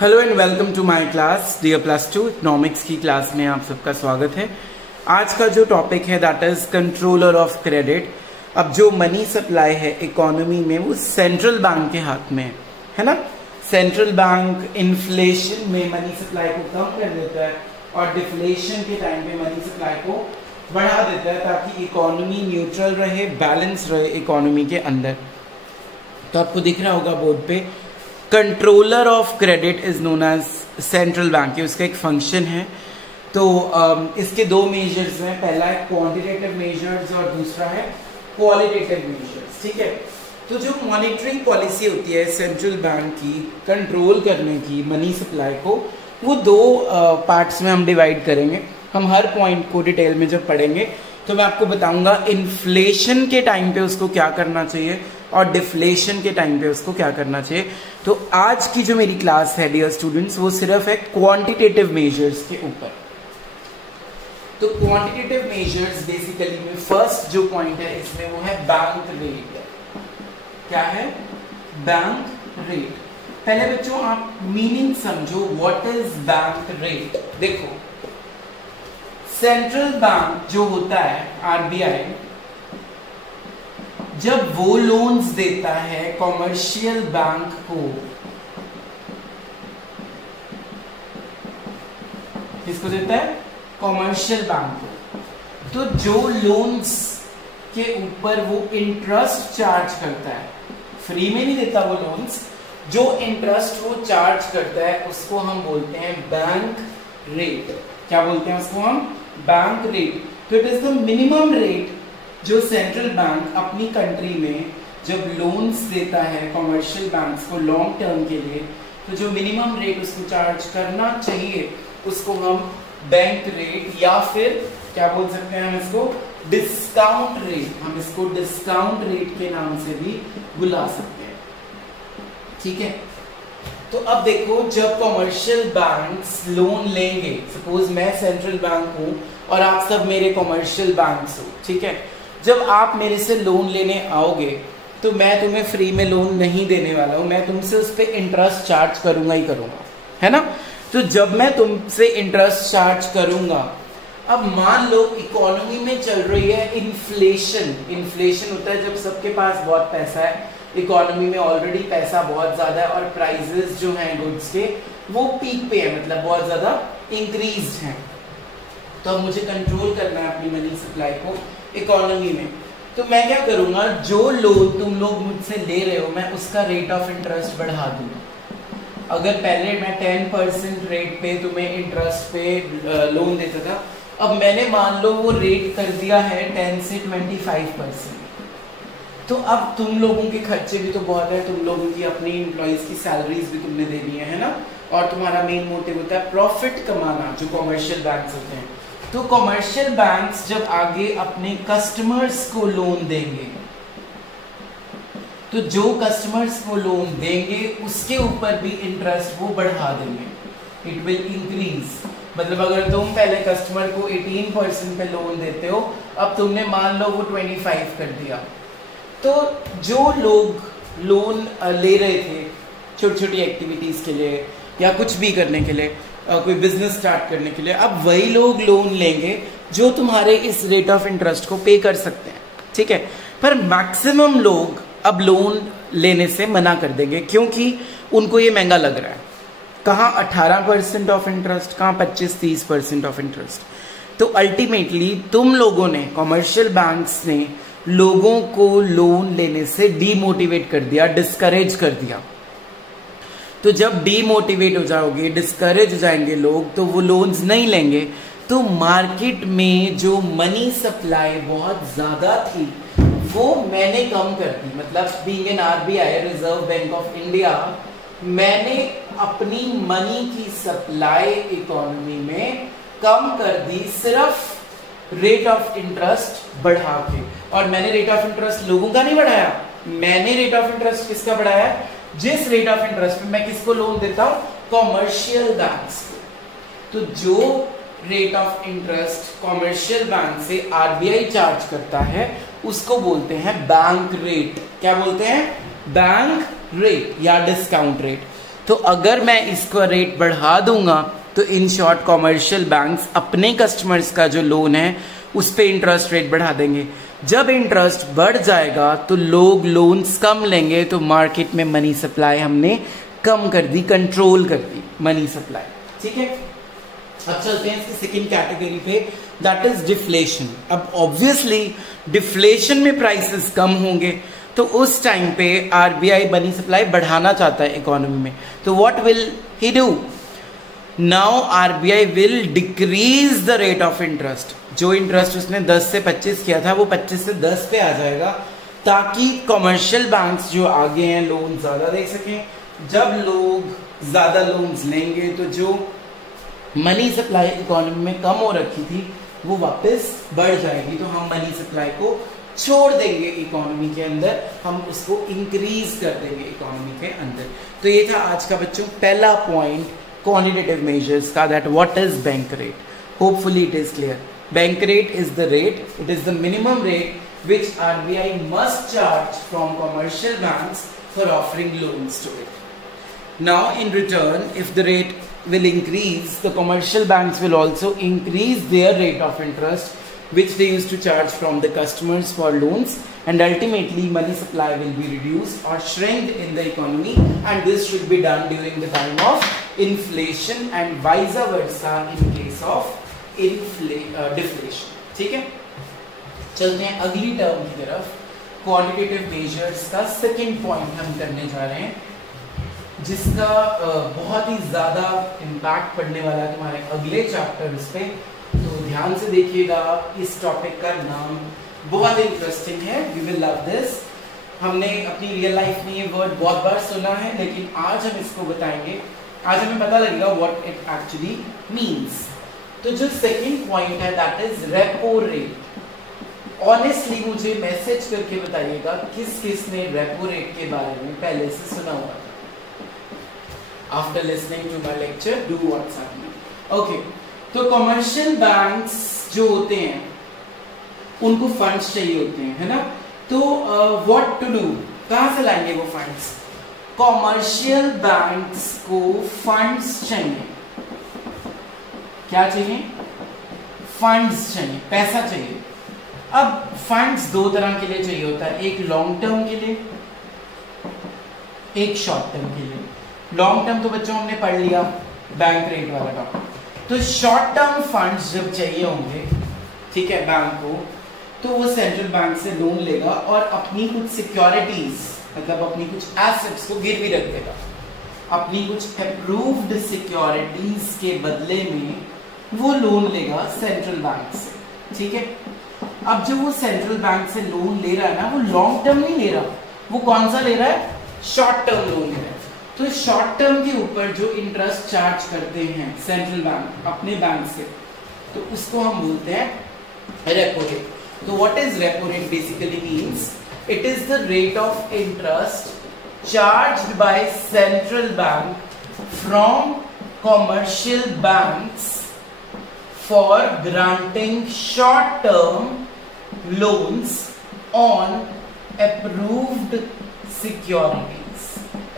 Hello and welcome to my class dear +2 economics की class में आप सबका स्वागत है। आज का जो टॉपिक है that is controller of credit. अब जो मनी सप्लाई है इकोनॉमी में वो सेंट्रल बैंक के हाथ में है ना। सेंट्रल बैंक इन्फ्लेशन में मनी सप्लाई को कम कर देता है और डिफ्लेशन के टाइम पे मनी सप्लाई को बढ़ा देता है ताकि इकोनॉमी न्यूट्रल रहे, बैलेंस रहे इकोनॉमी के अंदर। तो आपको दिख रहा होगा बोर्ड पे controller of credit is known as central bank, ये उसका एक फंक्शन है। तो इसके दो मेजर्स हैं, पहला है क्वांटिटेटिव मेजर्स और दूसरा है क्वालिटेटिव मेजर्स। ठीक है, तो जो मॉनेटरी पॉलिसी होती है सेंट्रल बैंक की कंट्रोल करने की मनी सप्लाई को, वो दो पार्ट्स में हम डिवाइड करेंगे। हम हर पॉइंट को डिटेल में जब पढ़ेंगे तो मैं आपको बताऊंगा इन्फ्लेशन के टाइम पे उसको क्या करना चाहिए और डिफ्लेशन के टाइम पे उसको क्या करना चाहिए। तो आज की जो मेरी क्लास है डियर स्टूडेंट्स वो सिर्फ है क्वांटिटेटिव मेजर्स के ऊपर। तो क्वांटिटेटिव मेजर्स बेसिकली में फर्स्ट जो पॉइंट है इसमें वो है बैंक रेट। क्या है? Bank rate. पहले बच्चों आप मीनिंग समझो, व्हाट इज बैंक रेट। देखो सेंट्रल बैंक जो होता है आरबीआई, जब वो लोन्स देता है कॉमर्शियल बैंक को, किसको देता है? कॉमर्शियल बैंक को। तो जो लोन्स के ऊपर वो इंटरेस्ट चार्ज करता है, फ्री में नहीं देता वो लोन्स, जो इंटरेस्ट वो चार्ज करता है उसको हम बोलते हैं बैंक रेट। क्या बोलते हैं उसको हम? Bank rate. तो it is the minimum rate जो सेंट्रल बैंक अपनी कंट्री में जब लोन्स देता है कमर्शियल बैंक्स को लॉन्ग टर्म के लिए, तो जो मिनिमम रेट उसको चार्ज करना चाहिए उसको हम बैंक रेट या फिर क्या बोल सकते हैं हम इसको? Discount rate. हम इसको डिस्काउंट रेट के नाम से भी बुला सकते हैं। ठीक है, तो अब देखो जब कमर्शियल बैंक्स लोन लेंगे, सपोज मैं सेंट्रल बैंक हूं और आप सब मेरे कमर्शियल बैंक्स हो, ठीक है, जब आप मेरे से लोन लेने आओगे तो मैं तुम्हें फ्री में लोन नहीं देने वाला हूं, मैं तुमसे उस पर इंटरेस्ट चार्ज करूंगा ही करूंगा, है ना। तो जब मैं तुमसे इंटरेस्ट चार्ज करूंगा, अब मान लो इकोनॉमी में चल रही है इन्फ्लेशन। इन्फ्लेशन होता है जब सबके पास बहुत पैसा है, इकोनॉमी में ऑलरेडी पैसा बहुत ज्यादा है और प्राइसेस जो हैं गुड्स के वो पीक पे है, मतलब बहुत ज्यादा इंक्रीज्ड हैं। तो अब मुझे कंट्रोल करना है अपनी मनी सप्लाई को इकोनॉमी में। तो मैं क्या करूंगा, जो लोन तुम लोग मुझसे ले रहे हो मैं उसका रेट ऑफ इंटरेस्ट बढ़ा दूंगा। अगर पहले मैं 10% रेट पे तुम्हें इंटरेस्ट पे लोन देता था, अब मैंने मान लो वो रेट कर दिया है 10 से 25%। तो अब तुम लोगों के खर्चे भी तो बहुत है, तुम लोगों की अपनी एम्प्लॉइज की सैलरीज भी तुमने देनी है ना, और तुम्हारा मेन मोटिव होता है प्रॉफिट कमाना, जो कमर्शियल बैंक्स होते हैं। तो कमर्शियल बैंक्स जब आगे अपने कस्टमर्स को लोन देंगे, तो जो कस्टमर्स को लोन देंगे उसके ऊपर भी इंटरेस्ट वो बढ़ा देंगे, इट विल इंक्रीज। मतलब अगर तुम पहले कस्टमर को 18% पे लोन देते हो, अब तुमने मान लो वो 25 कर दिया। तो जो लोग लोन ले रहे थे छोटी छोटी एक्टिविटीज के लिए या कुछ भी करने के लिए, कोई बिजनेस स्टार्ट करने के लिए, अब वही लोग लोन लेंगे जो तुम्हारे इस रेट ऑफ इंटरेस्ट को पे कर सकते हैं। ठीक है, पर मैक्सिमम लोग अब लोन लेने से मना कर देंगे क्योंकि उनको ये महंगा लग रहा है। कहाँ 18% ऑफ इंटरेस्ट, कहाँ 25-30% ऑफ इंटरेस्ट। तो अल्टीमेटली तुम लोगों ने, कमर्शियल बैंक्स ने लोगों को लोन लेने से डीमोटिवेट कर दिया, डिस्करेज कर दिया। तो जब डीमोटिवेट हो जाओगे, डिस्करेज हो जाएंगे लोग, तो वो लोन्स नहीं लेंगे। तो मार्केट में जो मनी सप्लाई बहुत ज्यादा थी वो मैंने कम कर दी। मतलब being an RBI, reserve bank of India, मैंने अपनी मनी की सप्लाई इकोनॉमी में कम कर दी सिर्फ रेट ऑफ इंटरेस्ट बढ़ा के। और मैंने रेट ऑफ इंटरेस्ट लोगों का नहीं बढ़ाया, मैंने रेट ऑफ इंटरेस्ट किसका बढ़ाया? जिस रेट ऑफ इंटरेस्ट में मैं किसको लोन देता हूं? कॉमर्शियल बैंक्स को। तो जो rate of interest commercial bank से आरबीआई चार्ज करता है उसको बोलते हैं बैंक रेट। क्या बोलते हैं? बैंक रेट या डिस्काउंट रेट। तो अगर मैं इसको रेट बढ़ा दूंगा तो इन शॉर्ट कॉमर्शियल बैंक्स अपने कस्टमर्स का जो लोन है उस पे इंटरेस्ट रेट बढ़ा देंगे। जब इंटरेस्ट बढ़ जाएगा तो लोग लोन्स कम लेंगे, तो मार्केट में मनी सप्लाई हमने कम कर दी, कंट्रोल कर दी मनी सप्लाई। ठीक है, अब चलते हैं इसकी सेकंड कैटेगरी पे, दैट इज डिफ्लेशन। अब ऑब्वियसली डिफ्लेशन में प्राइसेस कम होंगे, तो उस टाइम पे आरबीआई मनी सप्लाई बढ़ाना चाहता है इकोनॉमी में, तो what will he do? Now RBI will decrease the rate of interest. जो इंटरेस्ट उसने 10 से 25 किया था वो 25 से 10 पे आ जाएगा, ताकि कमर्शियल बैंक्स जो आगे हैं लोन ज्यादा दे सकें। जब लोग ज्यादा लोन्स लेंगे तो जो मनी सप्लाई इकोनॉमी में कम हो रखी थी वो वापस बढ़ जाएगी, तो हम मनी सप्लाई को छोड़ देंगे इकोनॉमी के अंदर, हम उसको इंक्रीज कर देंगे इकोनॉमी के अंदर। तो ये था आज का बच्चों पहला पॉइंट क्वांटिटेटिव मेजर्स का, that what is bank rate. Hopefully it is clear. Bank rate is the rate, it is the minimum rate which RBI must charge from commercial banks for offering loans to it. Now in return, if the rate will increase, the commercial banks will also increase their rate of interest which they used to charge from the customers for loans, and ultimately money supply will be reduced or shrinked in the economy, and this should be done during the time of inflation and vice versa in case of deflation. ठीक है, चलते हैं अगली term की तरफ। Quantitative measures का second point हम करने जा रहे हैं, जिसका बहुत ही ज्यादा इम्पैक्ट पड़ने वाला है तुम्हारे अगले चैप्टर्स पे, तो ध्यान से देखिएगा। इस टॉपिक का नाम बहुत इंटरेस्टिंग है, वी विल लव दिस। हमने अपनी रियल लाइफ में ये वर्ड बहुत बार सुना है, लेकिन आज हम इसको बताएंगे, आज हमें पता लगेगा व्हाट इट एक्चुअली मींस। तो जो सेकंड पॉइंट है that is repo rate. Honestly मुझे मैसेज करके बताइएगा किस किस ने रेपो रेट के बारे में पहले से सुना हुआ था। After listening to my lecture do WhatsApp में। ओके, तो कमर्शियल बैंक्स जो होते हैं उनको फंड्स चाहिए होते हैं, है ना? तो व्हाट टू डू, कहां से लाएंगे वो फंड्स? कमर्शियल बैंक्स को फंड्स चाहिए। क्या चाहिए? फंड्स चाहिए, पैसा चाहिए। अब फंड्स दो तरह के लिए चाहिए होता है, एक लॉन्ग टर्म के लिए, एक शॉर्ट टर्म के लिए। लॉन्ग टर्म तो बच्चों हमने पढ़ लिया, बैंक रेट वाला टॉपिक। तो शॉर्ट टर्म फंड्स जब चाहिए होंगे, ठीक है, बैंक को, तो वो सेंट्रल बैंक से लोन लेगा और अपनी कुछ सिक्योरिटीज, मतलब अपनी कुछ एसेट्स को गिरवी रख देगा। अपनी कुछ अप्रूव्ड सिक्योरिटीज के बदले में वो लोन लेगा सेंट्रल बैंक से, ठीक है। अब जब वो सेंट्रल बैंक से लोन ले रहा है ना, वो लॉन्ग टर्म नहीं ले रहा, वो कौन सा ले रहा है? शॉर्ट टर्म लोन ले रहा है। तो शॉर्ट टर्म के ऊपर जो इंटरेस्ट चार्ज करते हैं सेंट्रल बैंक अपने बैंक से, तो उसको हम बोलते हैं रेपो रेट। तो what is repo rate? Basically means it is the rate of interest charged by central bank from commercial banks for granting short-term loans on approved securities.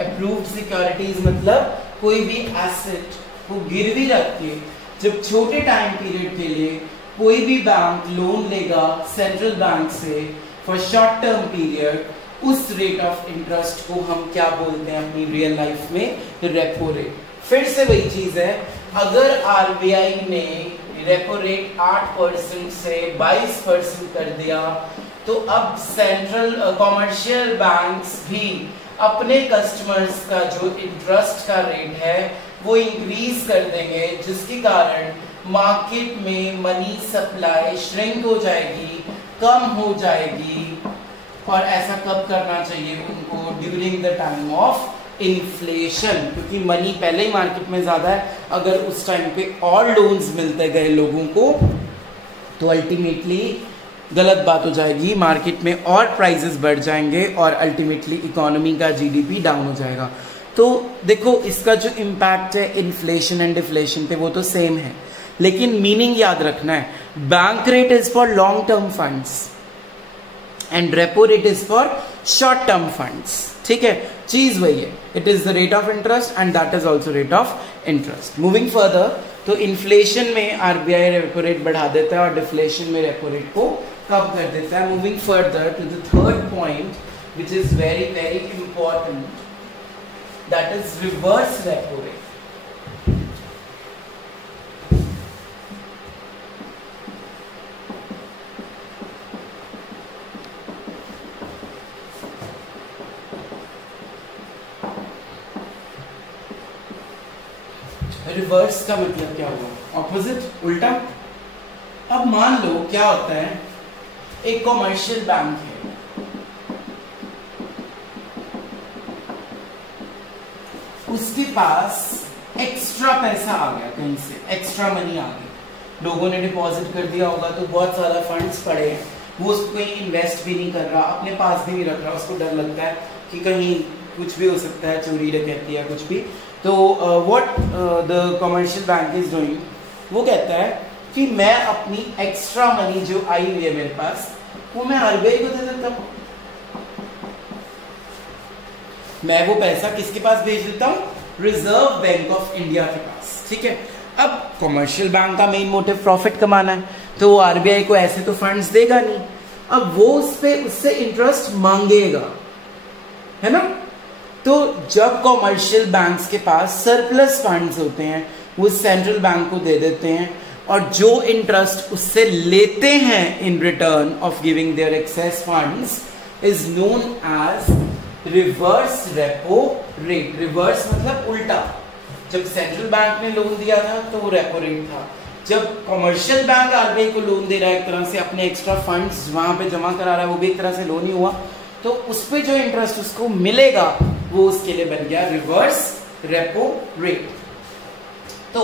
Approved securities मतलब कोई भी एसेट को गिरवी रख के जब छोटे टाइम पीरियड के लिए कोई भी बैंक लोन लेगा सेंट्रल बैंक से फॉर शॉर्ट टर्म पीरियड, उस रेट ऑफ इंटरेस्ट को हम क्या बोलते हैं अपनी रियल लाइफ में? Repo rate. फिर से वही चीज है, अगर आरबीआई ने रेपो रेट 8% से 22% कर दिया, तो अब सेंट्रल कमर्शियल बैंक्स भी अपने कस्टमर्स का जो इंटरेस्ट का रेट है वो इंक्रीज कर देंगे, जिसके कारण मार्केट में मनी सप्लाई श्रिंक हो जाएगी, कम हो जाएगी। और ऐसा कब करना चाहिए उनको? During the time of inflation, क्योंकि मनी पहले ही मार्केट में ज्यादा है। अगर उस टाइम पे और लोन्स मिलते गए लोगों को, तो अल्टीमेटली गलत बात हो जाएगी, मार्केट में और प्राइसेस बढ़ जाएंगे और अल्टीमेटली इकोनॉमी का जीडीपी डाउन हो जाएगा। तो देखो, इसका जो इम्पैक्ट है इन्फ्लेशन एंड डिफ्लेशन पे वो तो सेम है, लेकिन मीनिंग याद रखना है, bank rate is for long term funds and repo rate is for short term funds, ठीक है, चीज वही है। it is the rate of interest and that is also rate of interest. Moving further, तो inflation में RBI repo rate बढ़ा देता है और डिफ्लेशन में रेपो रेट को कम कर देता है. Moving further to the third point which is very very important, that is reverse repo rate. Reverse का मतलब क्या हुआ? ऑपोजिट, उल्टा. अब मान लो क्या होता है, एक कॉमर्शियल बैंक है, उसके पास एक्स्ट्रा पैसा आ गया, कहीं से एक्स्ट्रा मनी आ गई, लोगों ने डिपॉजिट कर दिया होगा, तो बहुत सारा फंड्स पड़े हैं, वो उसको कहीं इन्वेस्ट भी नहीं कर रहा, अपने पास भी नहीं रख रहा, उसको डर लगता है कि कहीं कुछ भी हो सकता है, चोरी डकैती या कुछ भी. तो what the commercial bank is doing, वो कहता है कि मैं अपनी एक्स्ट्रा मनी जो आई हुई है मेरे पास, वो मैं आरबीआई को दे देता हूं. मैं वो पैसा किसके पास भेज देता हूं? रिजर्व बैंक ऑफ इंडिया के पास. ठीक है. अब कमर्शियल बैंक का मेन मोटिव प्रॉफिट कमाना है, तो वो आरबीआई को ऐसे तो फंड्स देगा नहीं. अब वो उससे इंटरेस्ट मांगेगा, है ना. तो जब कॉमर्शियल बैंक्स के पास सरप्लस फंड्स होते हैं, वो सेंट्रल बैंक को दे देते हैं, और जो इंटरेस्ट उससे लेते हैं in return of giving their excess funds is known as reverse repo rate. Reverse मतलब उल्टा. जब सेंट्रल बैंक ने लोन दिया था तो वो रेपो रेट था. जब कमर्शियल बैंक आरबीआई को लोन दे रहा है, एक तरह से अपने एक्स्ट्रा फंड्स वहां पे जमा करा रहा है, वो भी एक तरह से लोन ही हुआ, तो उस पे जो इंटरेस्ट उसको मिलेगा वो उसके लिए बन गया रिवर्स रेपो रेट. तो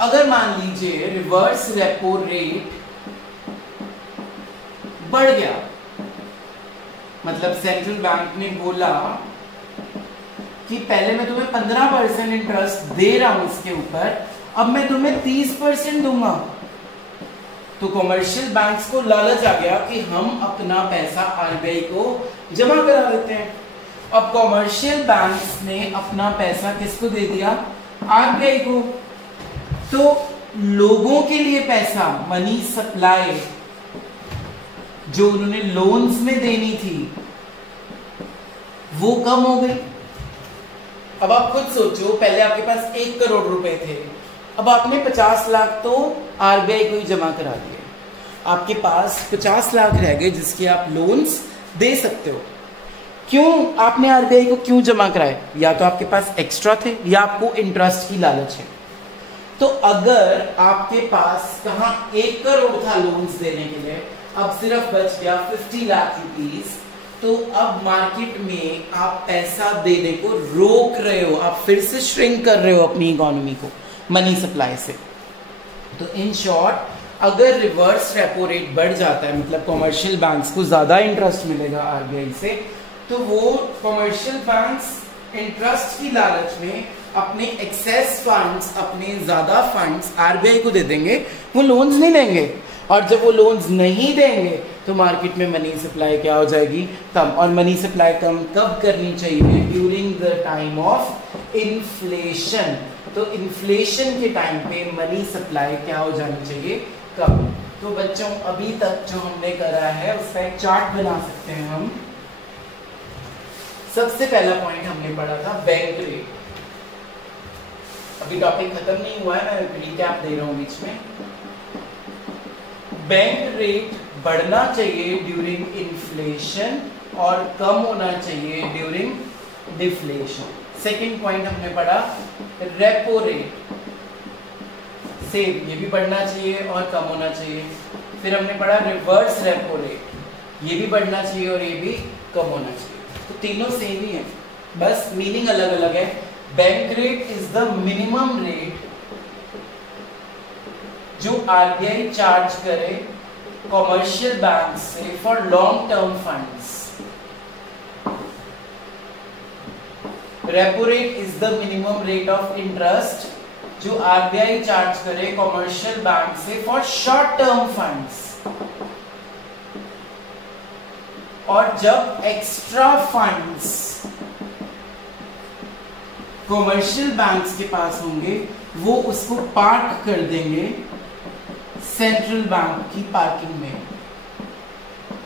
अगर मान लीजिए रिवर्स रेपो रेट बढ़ गया, मतलब सेंट्रल बैंक ने बोला कि पहले मैं तुम्हें 15% इंटरेस्ट दे रहा हूं इसके ऊपर, अब मैं तुम्हें 30% दूंगा, तो कमर्शियल बैंक्स को लालच आ गया कि हम अपना पैसा आरबीआई को जमा करा देते हैं. अब कमर्शियल बैंक्स ने अपना पैसा किसको दे दिया? आरबीआई को. तो लोगों के लिए पैसा, मनी सप्लाई जो उन्होंने लोन्स में देनी थी, वो कम हो गई. अब आप खुद सोचो, पहले आपके पास 1 करोड़ रुपए थे, अब आपने 50 लाख तो आरबीआई को ही जमा करा दिए, आपके पास 50 लाख रह गए जिसके आप लोन्स दे सकते हो. क्यों आपने आरबीआई को क्यों जमा कराए? या तो आपके पास एक्स्ट्रा थे या आपको इंटरेस्ट की लालच है. तो अगर आपके पास कहां 1 करोड़ था लोन्स देने के लिए, अब सिर्फ बच गया 50 लाख रुपीस, तो अब मार्केट में आप पैसा देने को रोक रहे हो, आप फिर से श्रिंक कर रहे हो अपनी इकोनॉमी को मनी सप्लाई से. तो इन शॉर्ट, अगर रिवर्स रेपो रेट बढ़ जाता है, मतलब कमर्शियल बैंक्स को ज्यादा इंटरेस्ट मिलेगा आरबीआई से, तो वो कमर्शियल बैंक्स इंटरेस्ट की लालच में अपने एक्सेस फंड्स, अपने ज्यादा फंड्स आरबीआई को दे देंगे, वो लोन्स नहीं देंगे. और जब वो लोन्स नहीं देंगे तो मार्केट में मनी सप्लाई क्या हो जाएगी? कम. और मनी सप्लाई कम कब करनी चाहिए? During the time of inflation. तो इन्फ्लेशन के टाइम पे मनी सप्लाई क्या हो जानी चाहिए? कम. तो बच्चों, अभी तक जो हमने करा है उसका एक चार्ट बना सकते हैं हम. सबसे पहला पॉइंट हमने पढ़ा था बैंक रेट. अभी टॉपिक खत्म नहीं हुआ है, मैं रिकैप दे रहा हूं बीच में. बैंक रेट बढ़ना चाहिए ड्यूरिंग इन्फ्लेशन और कम होना चाहिए ड्यूरिंग डिफ्लेशन. सेकेंड पॉइंट हमने पढ़ा रेपो रेट, सेम, ये भी बढ़ना चाहिए और कम होना चाहिए. फिर हमने पढ़ा रिवर्स रेपो रेट, ये भी बढ़ना चाहिए और ये भी कम होना चाहिए. तो तीनों सेम ही है, बस मीनिंग अलग अलग है. Bank rate is the minimum rate जो आरबीआई चार्ज करे कॉमर्शियल बैंक से for long term funds. Repo rate is the minimum rate of interest जो आरबीआई चार्ज करे कॉमर्शियल बैंक से फॉर शॉर्ट टर्म फंड्स. और जब एक्स्ट्रा फंड्स कॉमर्शियल बैंक्स के पास होंगे वो उसको पार्क कर देंगे सेंट्रल बैंक की पार्किंग में।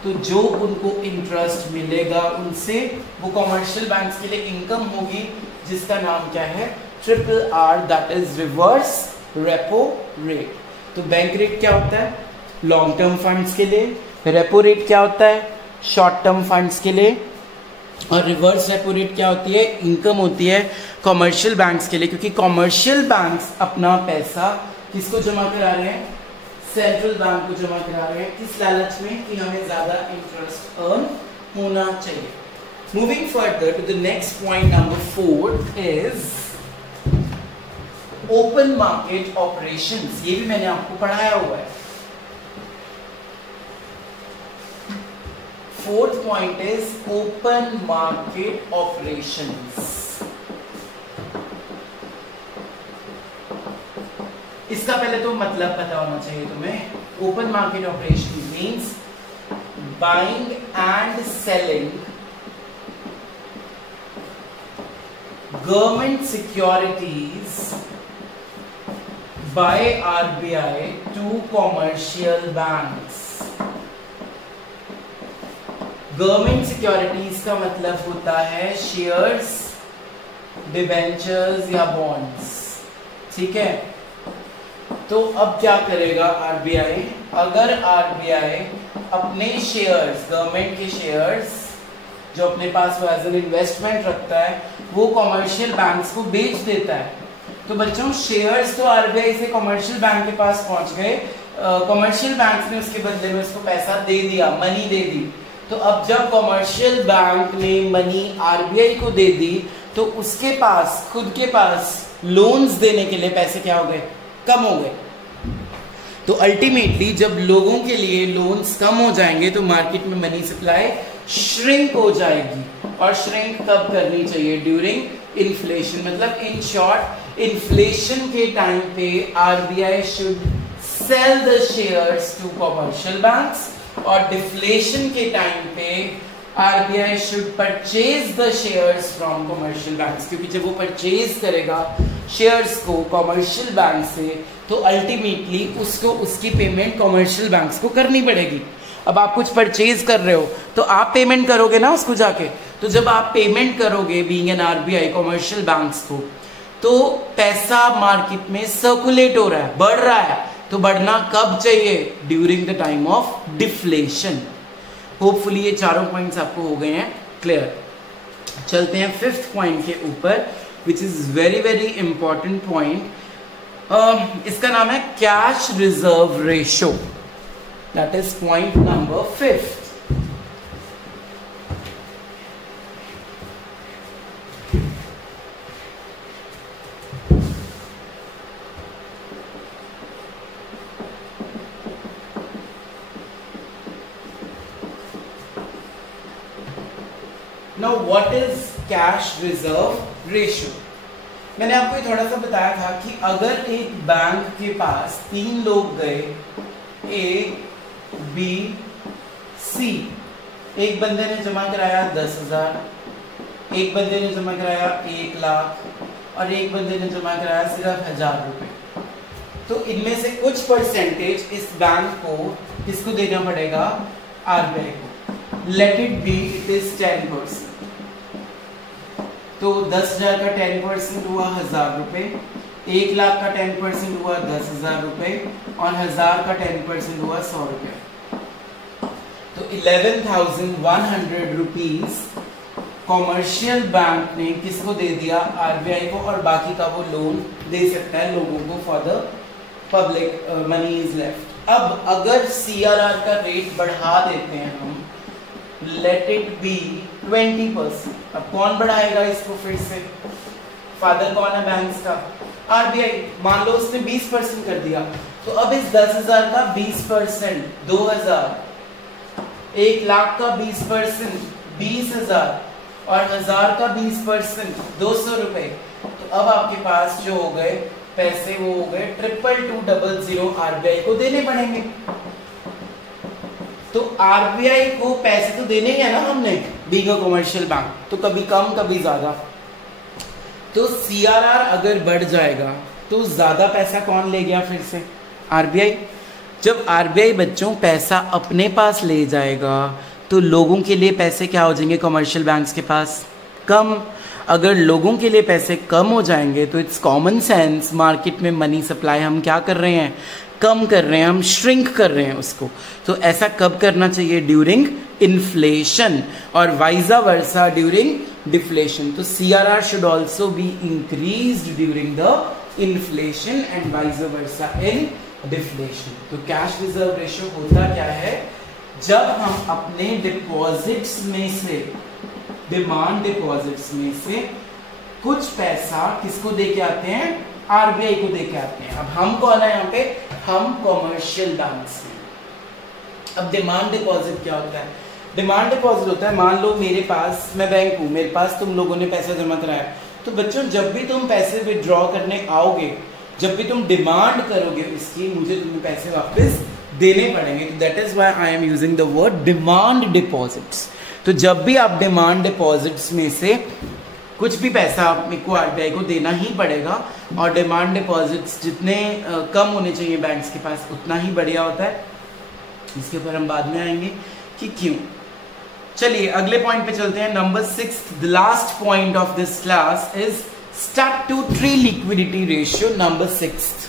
तो जो उनको इंटरेस्ट मिलेगा उनसे वो कॉमर्शियल बैंक्स के लिए इनकम होगी, जिसका नाम क्या है, RRR, that is reverse repo rate. तो बैंक रेट क्या होता है लॉन्ग टर्म फंड्स के लिए, रेपो रेट क्या होता है शॉर्ट टर्म फंड्स के लिए, और रिवर्स रेपो रेट क्या होती है, इनकम होती है कॉमर्शियल बैंक्स के लिए, क्योंकि कॉमर्शियल बैंक्स अपना पैसा किसको जमा करा रहे हैं, सेंट्रल बैंक को जमा करा रहे हैं, किस लालच में कि हमें ज्यादा इंटरेस्ट अर्न होना चाहिए। Moving further to the next point number 4 is open market operations. ये भी मैंने आपको पढ़ाया हुआ है। Fourth point is open market operations. इसका पहले तो मतलब पता होना चाहिए तुम्हें। Open market operation means buying and selling government securities by RBI to commercial banks। Government securities का मतलब होता है शेयर्स, डिबेंचर्स या बॉन्ड्स, ठीक है। तो अब क्या करेगा RBI, अगर RBI अपने शेयर्स, गवर्नमेंट के शेयर्स जो अपने पास वो एज एन इन्वेस्टमेंट रखता है, वो कॉमर्शियल बैंक्स को बेच देता है। तो बच्चों शेयर्स तो RBI से कॉमर्शियल बैंक के पास पहुंच गए, कॉमर्शियल बैंक्स ने उसके बदले में उसको पैसा दे दिया, मनी दे दी। तो अब जब कॉमर्शियल बैंक ने मनी RBI को दे दी तो उसके पास, खुद के पास लोन्स देने के लिए पैसे क्या हो गए, कम हो गए। तो अल्टीमेटली जब लोगों के लिए लोन्स कम हो जाएंगे तो मार्केट में मनी सप्लाई श्रिंक हो जाएगी। और श्रिंक कब करनी चाहिए, ड्यूरिंग इन्फ्लेशन। मतलब इन शॉर्ट इन्फ्लेशन के टाइम पे RBI should sell the shares to commercial banks, और डिफ्लेशन के टाइम पे RBI should purchase the shares from commercial banks. क्योंकि जब वो परचेज करेगा शेयर्स को कॉमर्शियल बैंक से तो अल्टीमेटली उसको उसकी पेमेंट कॉमर्शियल बैंक्स को करनी पड़ेगी। अब आप कुछ परचेज कर रहे हो तो आप पेमेंट करोगे ना उसको जाके। तो जब आप पेमेंट करोगे being an RBI commercial banks को, तो पैसा मार्केट में सर्कुलेट हो रहा है, बढ़ रहा है। तो बढ़ना कब चाहिए, during the time of deflation. Hopefully ये चारों पॉइंट्स आपको हो गए हैं क्लियर। चलते हैं फिफ्थ पॉइंट के ऊपर, विच is very very important point. इसका नाम है cash reserve ratio, that is point number 5। Now what is cash reserve ratio? मैंने आपको ये थोड़ा सा बताया था कि अगर एक बैंक के पास 3 लोग गए, A, B, C, एक बंदे ने जमा कराया 10,000, एक बंदे ने जमा कराया 1 लाख और एक बंदे ने जमा कराया सिर्फ 1,000 रुपए। तो इनमें से कुछ परसेंटेज इस बैंक को किसको देना पड़ेगा, RBI को। Let it be it is 10%। तो 10,000 का 10% हुआ 1,000 रुपए, 1 लाख का 10% हुआ 10,000 रुपए और 1,000 का 10% हुआ 100 रुपए। तो 11,100 रुपीज कॉमर्शियल बैंक ने किसको दे दिया, RBI को, और बाकी का वो लोन दे सकता है लोगों को for the public, money is left. अब अगर CRR का रेट बढ़ा देते हैं हम, लेट इट बी 20%। अब कौन बढ़ाएगा इसको फिर से, फादर कौन है बैंक्स का, RBI। मान लो उसने 20% कर दिया, तो अब इस 10,000 का 20% 2,000, 1 लाख का 20% 20,000 और 1,000 का 20% 200 रुपए। तो अब आपके पास जो हो गए पैसे, वो हो गए 22200 RBI को देने पड़ेंगे। तो RBI को पैसे तो देने ही है ना हमने, बीइंग अ कॉमर्शियल बैंक, तो कभी कम कभी ज्यादा। तो CRR अगर बढ़ जाएगा तो ज्यादा पैसा कौन ले गया फिर से? RBI। जब RBI बच्चों पैसा अपने पास ले जाएगा तो लोगों के लिए पैसे क्या हो जाएंगे कमर्शियल बैंक्स के पास? कम। अगर लोगों के लिए पैसे कम हो जाएंगे तो इट्स कॉमन सेंस मार्केट में मनी सप्लाई हम क्या कर रहे हैं? कम कर रहे हैं, हम श्रिंक कर रहे हैं उसको। तो ऐसा कब करना चाहिए? ड्यूरिंग इन्फ्लेशन, और वाइजा वर्सा ड्यूरिंग डिफ्लेशन। तो CRR should also be increased during the inflation and vice versa in deflation. तो कैश रिजर्व रेशियो होता क्या है? जब हम अपने डिपॉजिट्स में से, डिमांड डिपॉजिट्स में से कुछ पैसा किसको दे के आते हैं? RBI को दे के आते हैं। अब हम कौन है यहाँ पे? हम कॉमर्शियल बैंक्स हैं। अब डिमांड डिपॉजिट क्या होता है? डिमांड डिपॉजिट होता है, मान लो मेरे पास, मैं बैंक हूं, मेरे पास तुम लोगों ने पैसा जमा कराया, तो बच्चों जब भी तुम पैसे विड्रॉ करने आओगे, जब भी तुम डिमांड करोगे इसकी, मुझे तुम्हें पैसे वापस देने पड़ेंगे। तो that is why I am using the word demand deposits. तो जब भी आप डिमांड डिपॉजिट्स में से कुछ भी पैसा आपको RBI को देना ही पड़ेगा, और डिमांड डिपॉजिट्स जितने कम होने चाहिए बैंक्स के पास उतना ही बढ़िया होता है। इसके ऊपर हम बाद में आएंगे कि क्यों। चलिए अगले पॉइंट पे चलते हैं। Number 6, the last point of this class is statutory liquidity ratio. Number 6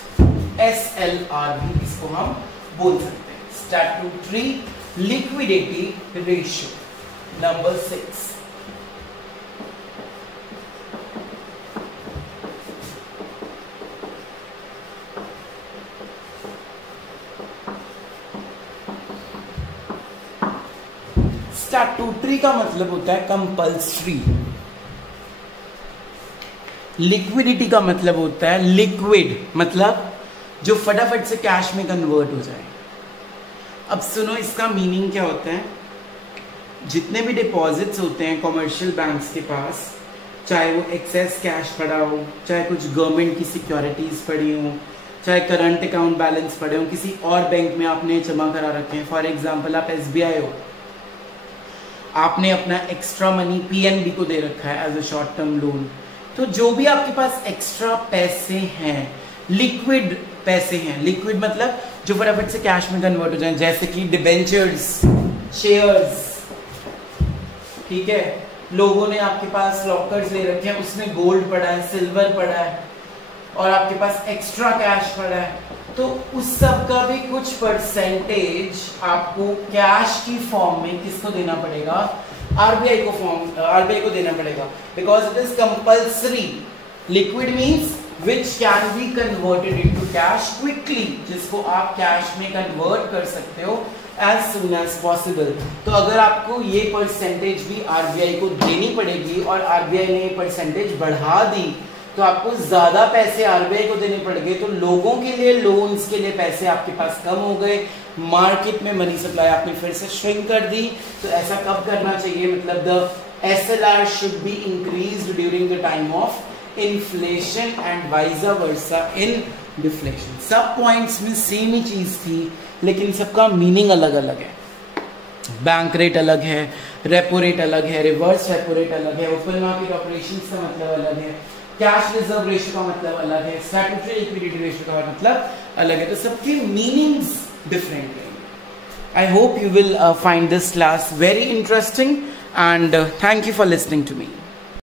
SLR भी इसको हम बोल सकते हैं, statutory liquidity ratio. Number 6, statutory का मतलब होता है कंपल्सरी, लिक्विडिटी का मतलब होता है लिक्विड, मतलब जो फटाफट से कैश में कन्वर्ट हो जाए। अब सुनो इसका मीनिंग क्या होता है। जितने भी डिपॉजिट्स होते हैं कमर्शियल बैंक्स के पास, चाहे वो एक्सेस कैश पड़ा हो, चाहे कुछ गवर्नमेंट की सिक्योरिटीज पड़ी हो, चाहे करंट अकाउंट बैलेंस पड़े हो, किसी और बैंक में आपने जमा करा रखे हैं, फॉर एग्जांपल आप SBI हो, आपने अपना एक्स्ट्रा मनी PNB को दे रखा है as a short term loan, तो जो भी आपके पास एक्स्ट्रा पैसे हैं, लिक्विड पैसे हैं, लिक्विड मतलब जो फटाफट से कैश में कन्वर्ट हो जाए, जैसे कि डिबेंचर्स, शेयर्स, ठीक है, लोगों ने आपके पास लॉकर्स ले रखे हैं, उसमें गोल्ड पड़ा है, सिल्वर पड़ा है, और आपके पास एक्स्ट्रा कैश पड़ा है, तो उस सब का भी कुछ परसेंटेज आपको कैश की फॉर्म में किसको देना पड़ेगा? RBI को देना पड़ेगा, because it is compulsory. Liquid means which can be converted into cash quickly, जिसको आप कैश में कन्वर्ट कर सकते हो as soon as possible। तो अगर आपको ये परसेंटेज भी RBI को देनी पड़ेगी और RBI ने ये परसेंटेज बढ़ा दी, तो आपको ज्यादा पैसे RBI को देने पड़ गए, तो लोगों के लिए, लोन्स के लिए पैसे आपके पास कम हो गए, मार्केट में मनी सप्लाई आपने फिर से श्रिंक कर दी। तो ऐसा कब करना चाहिए? मतलब the SLR should be increased during the time of inflation and vice versa in deflation. सब पॉइंट्स में सेम ही चीज थी, लेकिन सबका मीनिंग अलग अलग है। बैंक रेट अलग है, रेपो रेट अलग है, रिवर्स रेपो रेट अलग है, ओपन मार्केट ऑपरेशंस का मतलब अलग है, कैश रिजर्व रेशियो का मतलब अलग है, स्टैट्यूटरी लिक्विडिटी रेशियो का मतलब अलग है, तो सबके मीनिंग्स डिफरेंट है। I hope you will find this class very interesting, and thank you for listening to me.